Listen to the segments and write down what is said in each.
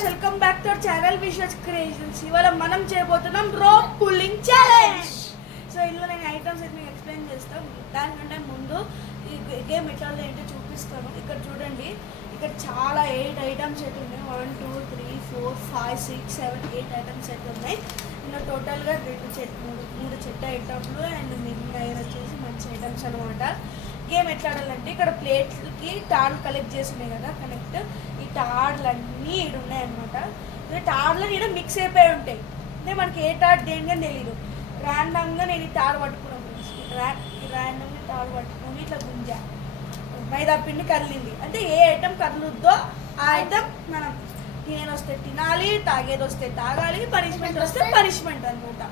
Guys welcome back to our channel Vishwas creations. ఇవాళ మనం చేయబోతున్నాం రోప్ పుల్లింగ్ ఛాలెంజ్. సో ఇందులో నేను ఐటమ్స్ అయితే మీకు ఎక్స్ప్లెయిన్ చేస్తాను. దానికంటే ముందు ఈ గేమ్ ఎట్లా ఏంటో చూపిస్తాను. ఇక్కడ చూడండి, ఇక్కడ చాలా 8 ఐటమ్స్ అయితే ఉన్నాయి. 1 2 3 4 5 6 7 8 ఐటమ్స్ అయితే ఉన్నాయి. ఇందులో టోటల్గా 3 చెట్టు ఐటమ్లు అండ్ మిగిలిన వచ్చేసి మంచి ఐటమ్స్ అనమాట. గేమ్ ఎట్లా ఆడాలంటే ఇక్కడ ప్లేట్లకి తాళ్ళు కలెక్ట్ చేసి ఉన్నాయి కదా, కనెక్ట్ ఈ తాడులన్నీ ఇక్కడ ఉన్నాయన్నమాట. తాడులు ఇక్కడ మిక్స్ అయిపోయి ఉంటాయి. అంటే మనకి ఏ తాడు దేనిగా తెలియదు. ర్యాండమ్గా నేను ఈ తాడు పట్టుకున్నాను. ర్యాండమ్గా తాడు పట్టుకొని ఇట్లా గుంజా, మైదా పిండి కదిలింది అంటే ఏ ఐటమ్ కదులుద్దో ఆ ఐటమ్ మనం తినేది వస్తే తినాలి, తాగేది వస్తే తాగాలి, పనిష్మెంట్ వస్తే పనిష్మెంట్ అనమాట.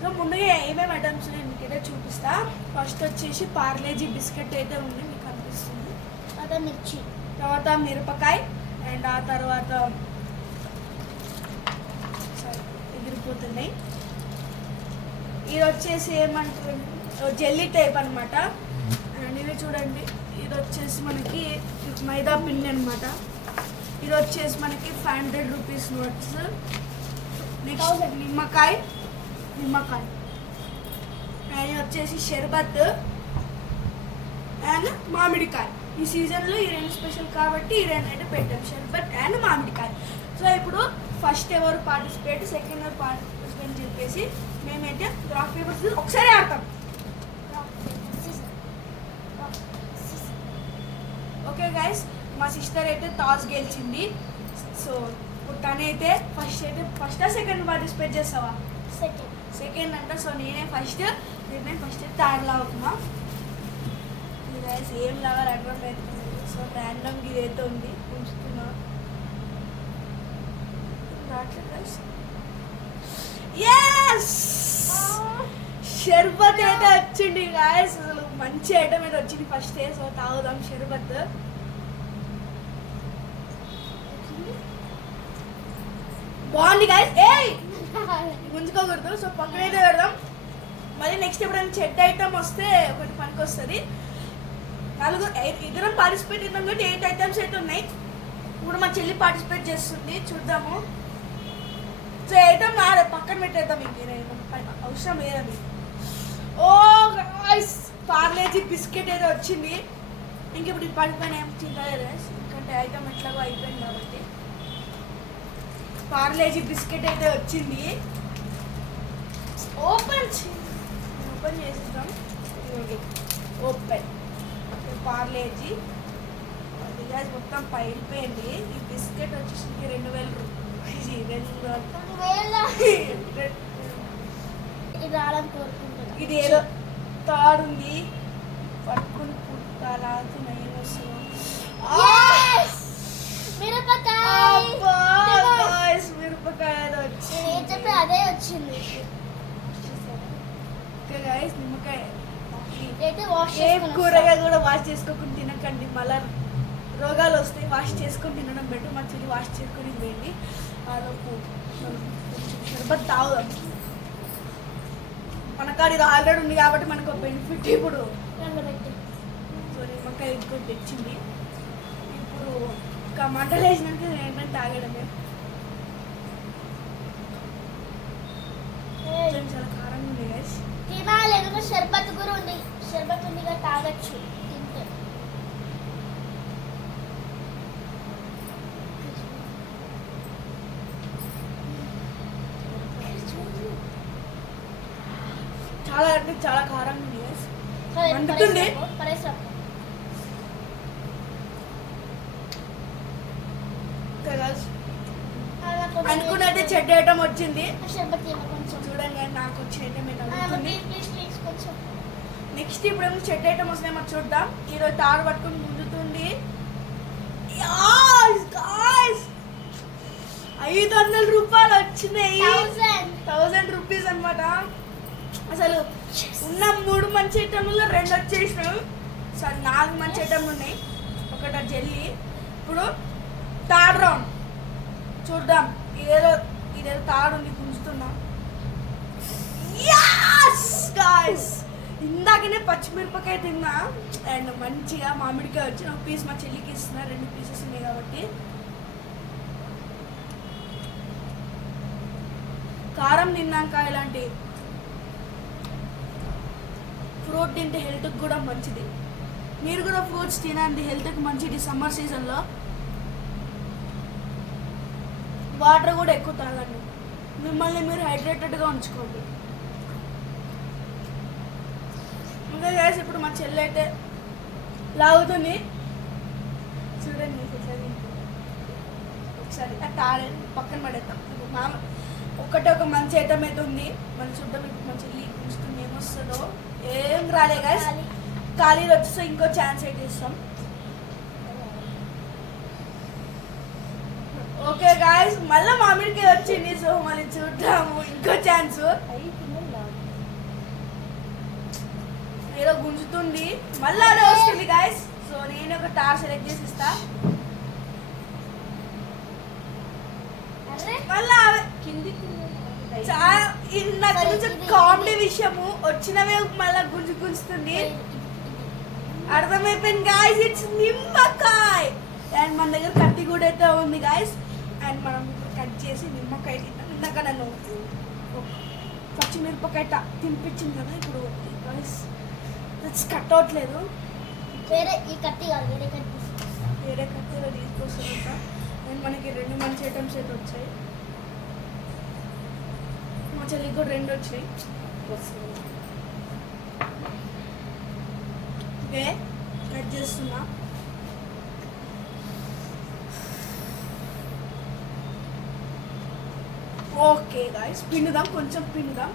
సో ముందుగా ఏమేమి ఐటమ్స్ నేను మీకైతే చూపిస్తా. ఫస్ట్ వచ్చేసి పార్లేజీ బిస్కెట్ అయితే ఉంది, మీకు కనిపిస్తుంది. మిర్చి, తర్వాత మిరపకాయ, అండ్ ఆ తర్వాత ఎగిరిపోతున్నాయి. ఇది వచ్చేసి ఏమంటారు, జెల్లీ టైప్ అనమాట. అండ్ ఇది చూడండి, ఇది వచ్చేసి మనకి మైదా పిండి అనమాట. ఇది వచ్చేసి మనకి 500 రూపీస్ నోట్స్. నెక్స్ట్ నిమ్మకాయ, అండ్ వచ్చేసి షర్బత్ అండ్ మామిడికాయ. ఈ సీజన్లో ఈ 2 స్పెషల్ కాబట్టి ఈ 2 అయితే పెట్టాం, షర్బత్ అండ్ మామిడికాయ. సో ఇప్పుడు ఫస్ట్ ఎవరు పార్టిసిపేట్, సెకండ్ ఎవరు పార్టిసిపేట్ చెప్పేసి మేమైతే రాక్ పేపర్స్ ఒకసారి ఆడతాం. ఓకే గైస్, మా సిస్టర్ అయితే టాస్ గెలిచింది. సో తనైతే ఫస్ట్ సెకండ్ పార్టిసిపేట్ చేస్తావా? సెకండ్ అంట. సో నేనే ఫస్ట్ తాడలా అవుతున్నా. గైస్ ఏం లాగా అడ్వాన్స్ అవుతుంది. సో ర్యాండమ్గా ఇదైతే ఉంది, ఉంచుతున్నా. షర్బత్ అయితే వచ్చింది గాయస్, అసలు మంచి ఐటమ్ అయితే వచ్చింది ఫస్ట్. సో తాగుదాం షర్బత్. బాగుంది గాయస్, గుంజుకోకూడదు. సో పక్కనైతే పెడదాం. మళ్ళీ నెక్స్ట్ ఎప్పుడైనా చెడ్డ ఐటమ్ వస్తే ఒకటి పనికి వస్తుంది. ఇద్దరం పార్టిసిపేట్ చేద్దాం కాబట్టి 8 ఐటమ్స్ అయితే ఉన్నాయి. ఇప్పుడు మా చెల్లి పార్టిసిపేట్ చేస్తుంది, చూద్దాము. సో ఐటమ్ నాదే, పక్కన పెట్టేద్దాం. అవసరం లేదని. ఓ గాయ్స్, పార్లేజీ బిస్కెట్ అయితే వచ్చింది. ఇంక ఇప్పుడు ఈ పడిపోయిన ఏం తింటలేదు ఎందుకంటే ఐటమ్ ఎట్లాగో అయిపోయింది కాబట్టి. పార్లేజీ బిస్కెట్ అయితే వచ్చింది. ఓపెన్ చేసేద్దాం. ఓపెన్ పార్లేజీ అది మొత్తం పైలిపోయింది. ఈ బిస్కెట్ వచ్చేసి 2000 రూపాయలు. ఇది ఏదో తాడుంది, పట్టుకుని పుట్టాలి నయం వస్తుంది. మిరపకాయ అదే వచ్చింది. నిమ్మకాయ కూరగాయ కూడా వాష్ చేసుకోకుండా తినకండి, మళ్ళా రోగాలు వస్తాయి. వాష్ చేసుకొని తినడం బెటర్. మా చెల్లి వాష్ చేసుకొని వేయండి. ఆలోపు షర్బత్ తాగుదాం. మన కాడ ఇది ఆల్రెడీ ఉంది కాబట్టి మనకు ఒక బెనిఫిట్. ఇప్పుడు సో నిమ్మకాయ ఇంకోటి తెచ్చింది. ఇప్పుడు ఇంకా మంటలు వేసినాక ఏంటంటే తాగడమే. చాలా కారంగా ఉంది గైస్. తినాలి, ఎందుకంటే షర్బత్ కూడా ఉంది. షర్బత్ ఉందిగా తాగొచ్చు తింటే. చాలా అంటే చాలా కారంగా ఉంది గైస్, మండుతుంది. అనుకున్నట్టే చెడ్డ ఐటమ్ వచ్చింది. చూడండి నాకు వచ్చిన ఐటమ్ అవుతుంది. నెక్స్ట్ ఇప్పుడు ఏమో చెడ్డ ఐటమ్ వస్తున్నాయి, మరి చూద్దాం. ఈరోజు తాడు పట్టుకుని ముందుతుంది. 500 రూపాయలు వచ్చినాయి. 1000 రూపీస్ అనమాట. అసలు ఉన్న 3 మంచి ఐటమ్లో 2 వచ్చేసినాం. సరే 4 మంచి ఐటమ్లు ఉన్నాయి. ఒకట జెల్లీ. ఇప్పుడు థర్డ్ రౌండ్ చూద్దాం. ఇదేదో తాడు ఉంది, గుంజుతున్నా. ఇందాకనే పచ్చిమిరపకాయ తిన్నా అండ్ మంచిగా మామిడికాయ వచ్చి ఒక పీస్ మా చెల్లికి ఇస్తున్నా. 2 పీసెస్ ఉన్నాయి కాబట్టి కారం తిన్నాక ఇలాంటి ఫ్రూట్ తింటే హెల్త్కి కూడా మంచిది. మీరు కూడా ఫ్రూట్స్ తినండి, హెల్త్కి మంచిది. సమ్మర్ సీజన్లో వాటర్ కూడా ఎక్కువ తాగండి, మిమ్మల్ని మీరు హైడ్రేటెడ్గా ఉంచుకోండి. ఇంకా గైస్ ఇప్పుడు మా చెల్లి అయితే లాగుతుంది చూడండి ఎట్లా తింటుంది. ఒకసారి ఆ తాడే పక్కన పడేద్దాం. మామ ఒక్కటే ఒక మంచి ఐటమ్ అయితే ఉంది, మన చూద్దాం. ఇప్పుడు మా చెల్లి చూస్తుంది ఏమొస్తుందో. ఏం రాలే గైస్, ఖాళీలు వచ్చేస్తే ఇంకో ఛాన్స్ అయితే ఇస్తాం. ఓకే గాయస్, మళ్ళీ మామిడికి వచ్చింది. సో మళ్ళీ చూద్దాము ఇంకో ఛాన్స్. ఏదో గుంజుతుంది, మళ్ళీ అదే వస్తుంది గాయస్. సో నేను ఒక టార్ సెలెక్ట్ చేసి ఇస్తా. మళ్ళా నాకు కొంచెం కామెడీ విషయము వచ్చినవే మళ్ళీ గుంజుతుంది. అర్థమైపోయింది గాయస్, ఇట్స్ నిమ్మకాయ. అండ్ మన దగ్గర కత్తి కూడా అయితే ఉంది గాయస్. అండ్ మనం ఇప్పుడు కట్ చేసి నిమ్మకాయ తింటాం. ఇందాక నన్ను పచ్చిమిరపకాయ తినిపించింది కదా, ఇప్పుడు గాయస్ కట్ అవట్లేదు. వేరే ఈ కత్తి కాదు, వేరే కత్తిలో తీసుకొస్తానంట. అండ్ మనకి 2 మంచి ఐటమ్స్ అయితే వచ్చాయి. మా చెల్లికి కూడా 2 వచ్చాయి. ఓకే కట్ చేస్తున్నా. ఓకే గాయస్, పిండుదాం, కొంచెం పిండుదాం.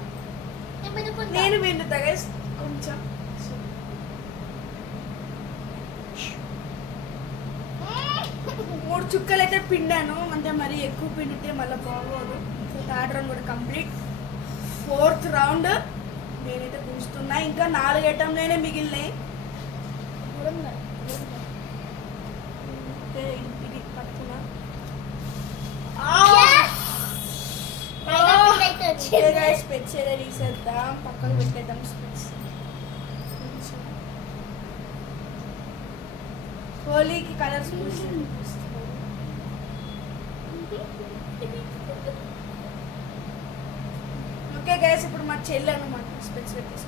నేను పిండుతా గైస్ కొంచెం. 3 చుక్కలు అయితే పిండాను, అంటే మరి ఎక్కువ పిండితే మళ్ళీ బాగోదు. సో 3rd రౌండ్ కూడా కంప్లీట్. 4th రౌండ్ నేనైతే గుంజుతున్నా. ఇంకా 4 ఐటమ్లైనా మిగిలినాయి. ఇది పట్టుకున్నా. స్పెట్స్ ఏదో తీసేద్దాం, పక్కన పెట్టేద్దాం స్పెట్స్. హోలీకి కలర్స్ ఓకే గైస్, ఇప్పుడు మా చెల్లి అనమాట స్పెట్స్ పెట్టేసి.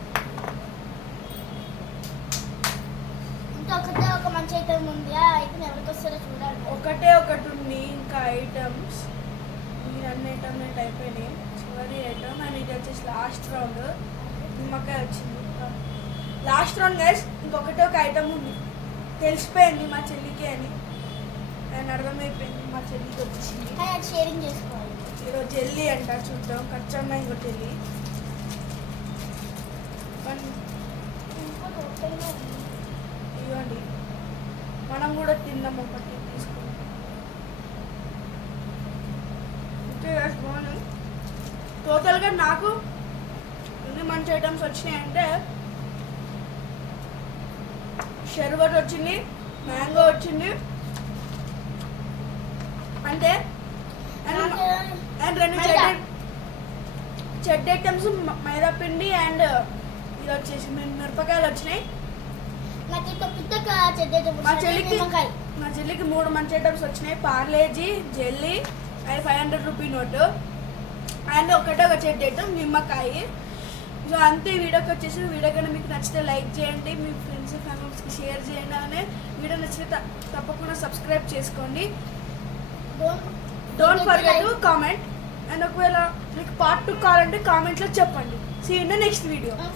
ఇంకా ఒకటే ఒక మంచి ఐటమ్ ఉంది, ఆ ఐటమ్ ఎవరికి వస్తారో చూడాలి. ఒకటే ఒకటి ఉంది, ఇంకా ఐటమ్స్ ఈ 2 ఐటమ్ అయిపోయినాయి. చివరి ఐటమ్ అండ్ ఇది వచ్చేసి లాస్ట్ రౌండ్. నిమ్మకాయ వచ్చింది లాస్ట్ రౌండ్ గైస్. ఇంకొకటే ఒక ఐటమ్ ఉంది, తెలిసిపోయింది మా చెల్లికి అని. అండ్ అర్థమైపోయింది మా చెల్లికి వచ్చింది. షేరింగ్ చేసుకోవాలి. ఈరోజు జెల్లీ అంట, చూద్దాం. ఖచ్చితంగా ఇంకో జెల్లీ. ఇవ్వండి, మనం కూడా తిందాం. ఒకటి తీసుకుందాం. ఓకే గైస్, బాగుంది. టోటల్గా నాకు ఎన్ని మంచి ఐటమ్స్ వచ్చినాయంటే షర్బత్ వచ్చింది, మ్యాంగో వచ్చింది, అంటే అండ్ 2 చెడ్ ఐటమ్స్ మైదా పిండి అండ్ ఇది వచ్చేసి మిరపకాయలు వచ్చినాయి. మా చెల్లికి 3 మంచి ఐటమ్స్ వచ్చినాయి. Parle-G, jelly and 500 rupee note and ఒకటే ఒక చెడ్ ఐటమ్ నిమ్మకాయ. సో అంతే. వీడియోకి వచ్చేసి వీడియో కన్నా మీకు నచ్చితే లైక్ చేయండి, మీ ఫ్రెండ్స్ ఫ్యామిలీస్కి షేర్ చేయండి. అనే వీడియో నచ్చితే తప్పకుండా సబ్స్క్రైబ్ చేసుకోండి. Don't forget to comment. And ఒకవేళ మీకు పార్ట్ 2 కావాలంటే కామెంట్లో చెప్పండి. See in the next video.